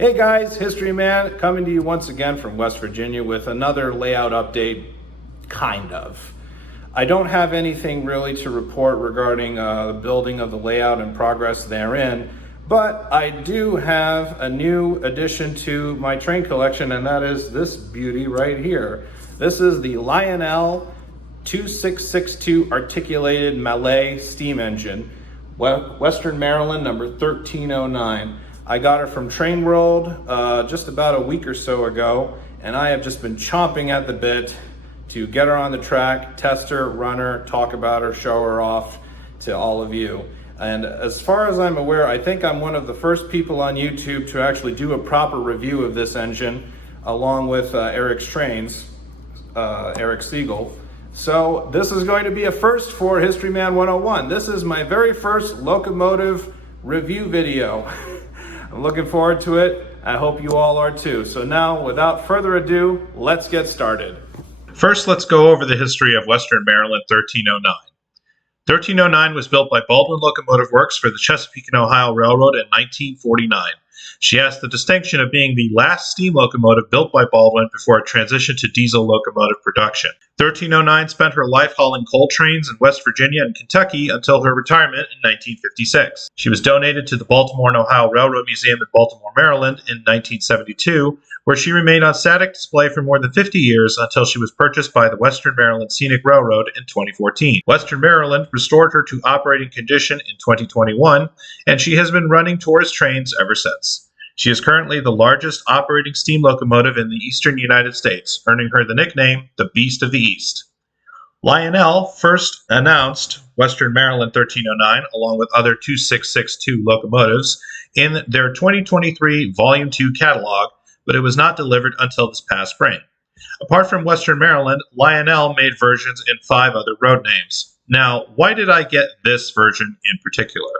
Hey guys, History Man coming to you once again from West Virginia with another layout update, kind of. I don't have anything really to report regarding the building of the layout and progress therein, but I do have a new addition to my train collection, and that is this beauty right here. This is the Lionel 2662 articulated Mallet steam engine, Western Maryland, number 1309. I got her from TrainWorld just about a week or so ago, and I have just been chomping at the bit to get her on the track, test her, run her, talk about her, show her off to all of you. And as far as I'm aware, I think I'm one of the first people on YouTube to actually do a proper review of this engine, along with Eric's Trains, Eric Siegel. So this is going to be a first for History Man 101. This is my very first Locomotive review video. I'm looking forward to it. I hope you all are too. So now, without further ado, let's get started. First, let's go over the history of Western Maryland 1309. 1309 was built by Baldwin Locomotive Works for the Chesapeake and Ohio Railroad in 1949. She has the distinction of being the last steam locomotive built by Baldwin before it transitioned to diesel locomotive production. 1309 spent her life hauling coal trains in West Virginia and Kentucky until her retirement in 1956. She was donated to the Baltimore and Ohio Railroad Museum in Baltimore, Maryland in 1972, where she remained on static display for more than 50 years until she was purchased by the Western Maryland Scenic Railroad in 2014. Western Maryland restored her to operating condition in 2021, and she has been running tourist trains ever since. She is currently the largest operating steam locomotive in the eastern United States, earning her the nickname the Beast of the East. Lionel first announced Western Maryland 1309 along with other 2662 locomotives in their 2023 Volume 2 catalog, but it was not delivered until this past spring. Apart from Western Maryland, Lionel made versions in 5 other road names. Now, why did I get this version in particular?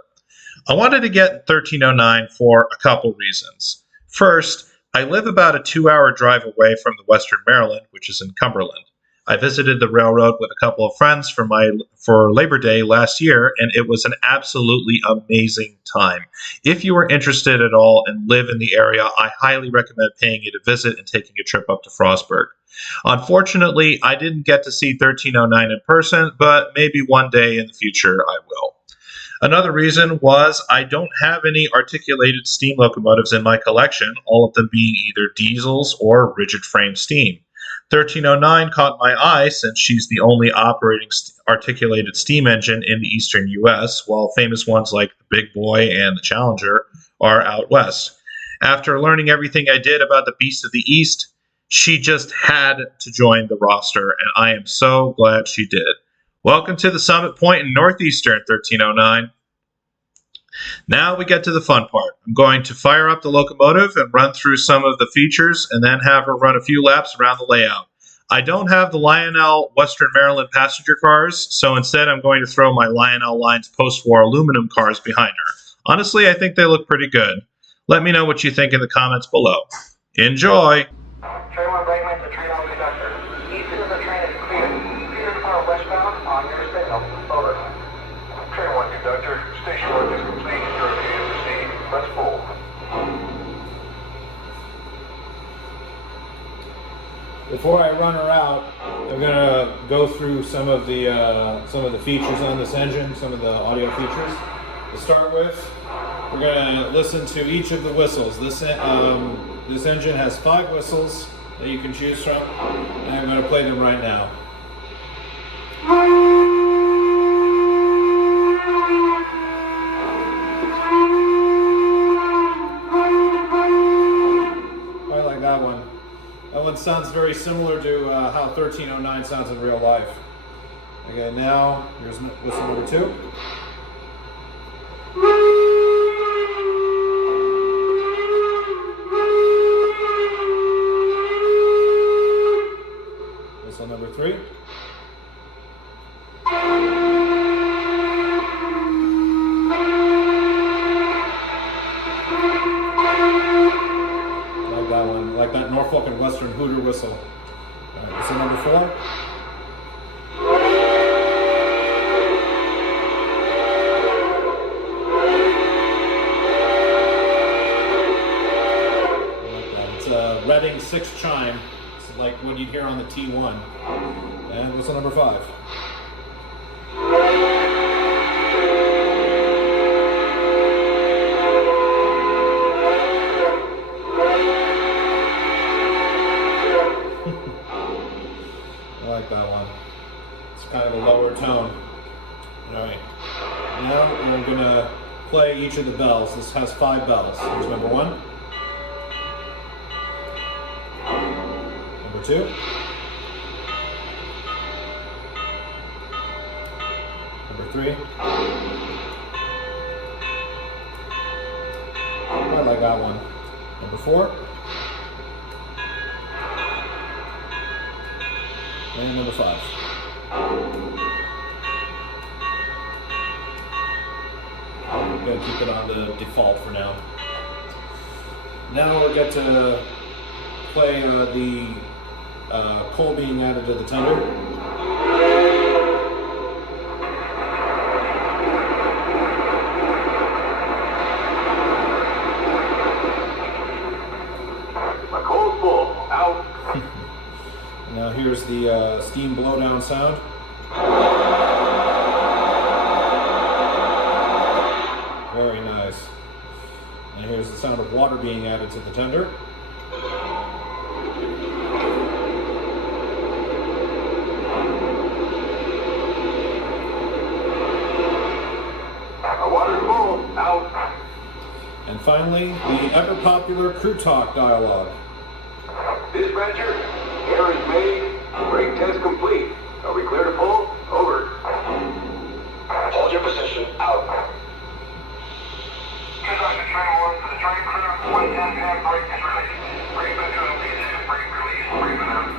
I wanted to get 1309 for a couple reasons. First, I live about a 2-hour drive away from the Western Maryland, which is in Cumberland. I visited the railroad with a couple of friends for Labor Day last year, and it was an absolutely amazing time. If you are interested at all and live in the area, I highly recommend paying it a visit and taking a trip up to Frostburg. Unfortunately, I didn't get to see 1309 in person, but maybe one day in the future I will. Another reason was I don't have any articulated steam locomotives in my collection, all of them being either diesels or rigid frame steam. 1309 caught my eye since she's the only operating articulated steam engine in the eastern U.S., while famous ones like the Big Boy and the Challenger are out west. After learning everything I did about the Beast of the East, she just had to join the roster, and I am so glad she did. Welcome to the Summit Point in Northeastern 1309. Now we get to the fun part. I'm going to fire up the locomotive and run through some of the features and then have her run a few laps around the layout. I don't have the Lionel Western Maryland passenger cars, so instead I'm going to throw my Lionel Lines post-war aluminum cars behind her. Honestly, I think they look pretty good. Let me know what you think in the comments below. Enjoy! Train 1 Brightman to train on conductor. East of the train is clear. Clear car westbound on your signal. Over. Train 1 conductor, station 1 is complete. You're okay to proceed. Let's pull. Before I run her out, I'm gonna go through some of the features on this engine, some of the audio features. To start with, we're gonna listen to each of the whistles. This engine has 5 whistles that you can choose from, and I'm gonna play them right now. I like that one. That one sounds very similar to how 1309 sounds in real life. Okay, now here's whistle number 2. Whistle number 3. Like that one, like that Norfolk and Western Hooter whistle. All right, whistle number 4. Reading 6 chime. It's like what you'd hear on the T1. And whistle number 5. I like that one. It's kind of a lower tone. Alright. Now we're going to play each of the bells. This has 5 bells. Here's number 1. Number 2. Number 3. I like that one. Number 4. And number 5. I'm going to keep it on the default for now. Now we'll get to play the coal being added to the tender. My coal's full. Out. Now here's the steam blowdown sound. Very nice. And here's the sound of water being added to the tender. My water's full. Out. And finally, the ever-popular crew talk dialogue. Dispatcher, air is made. Brake test complete. Are we clear to pull? Over. Hold your position. Out. Conduct the TrainWorld for the train crew. 110 and brake is released. Brake been to a brake release. Brake been out.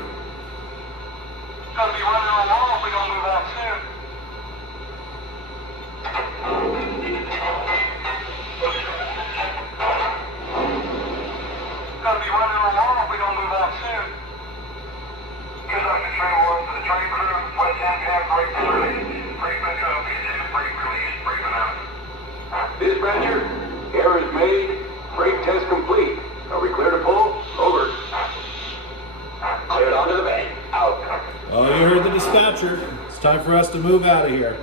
Gonna be running on wall if we don't move out soon. Gonna be running on wall if we don't move out soon. Conduct the TrainWorld for the train crew. 110 and brake is released. Brake been to a brake release. Brake been out. Dispatcher, air is made. Brake test complete. Are we clear to pull? Over. Cleared onto the bay. Out. Oh, you heard the dispatcher. It's time for us to move out of here.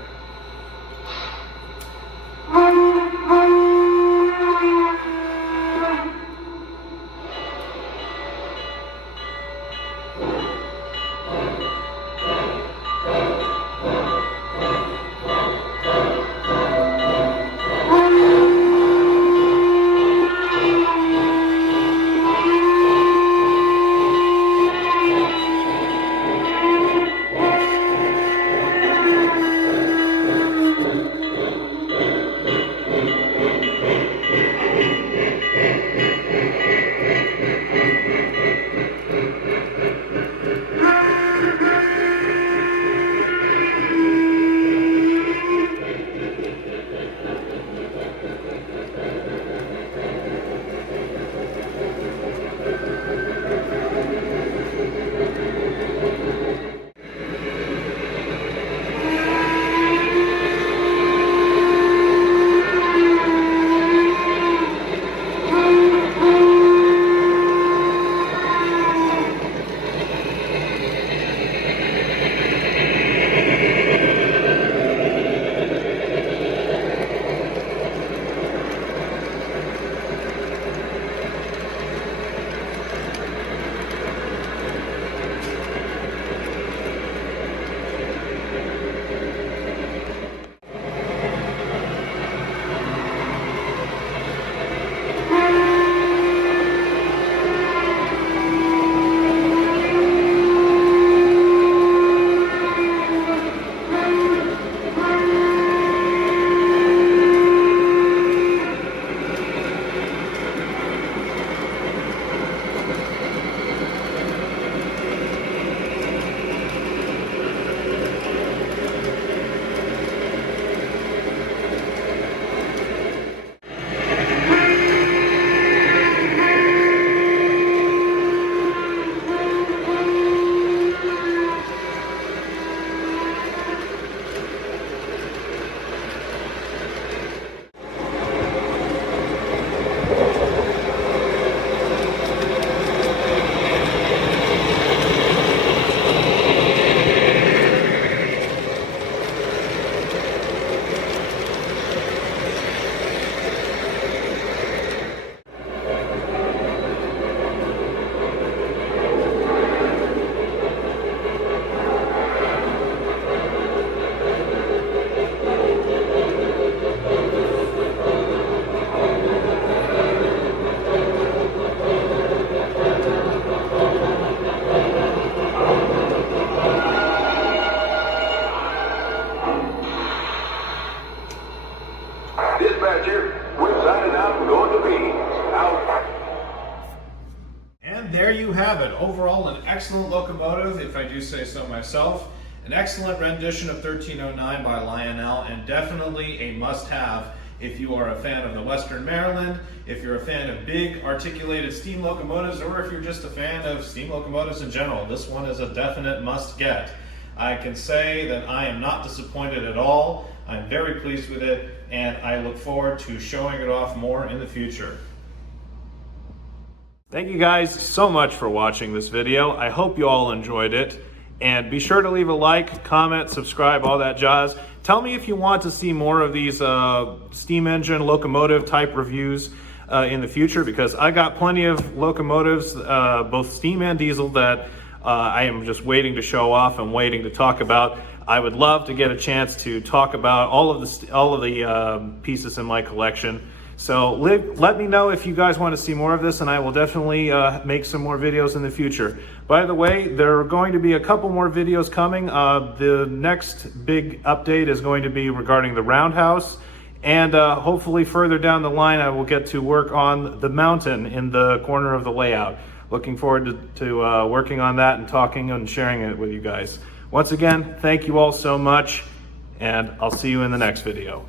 there you have it. Overall, an excellent locomotive, if I do say so myself. An excellent rendition of 1309 by Lionel, and definitely a must-have if you are a fan of the Western Maryland, if you're a fan of big articulated steam locomotives, or if you're just a fan of steam locomotives in general. This one is a definite must-get. I can say that I am not disappointed at all. I'm very pleased with it, and I look forward to showing it off more in the future. Thank you guys so much for watching this video. I hope you all enjoyed it. And be sure to leave a like, comment, subscribe, all that jazz. Tell me if you want to see more of these steam engine locomotive type reviews in the future, because I got plenty of locomotives, both steam and diesel, that I am just waiting to show off and waiting to talk about. I would love to get a chance to talk about all of the pieces in my collection. So let me know if you guys want to see more of this, and I will definitely make some more videos in the future. By the way, there are going to be a couple more videos coming. The next big update is going to be regarding the roundhouse, and hopefully further down the line I will get to work on the mountain in the corner of the layout. Looking forward to working on that and talking and sharing it with you guys. Once again, thank you all so much, and I'll see you in the next video.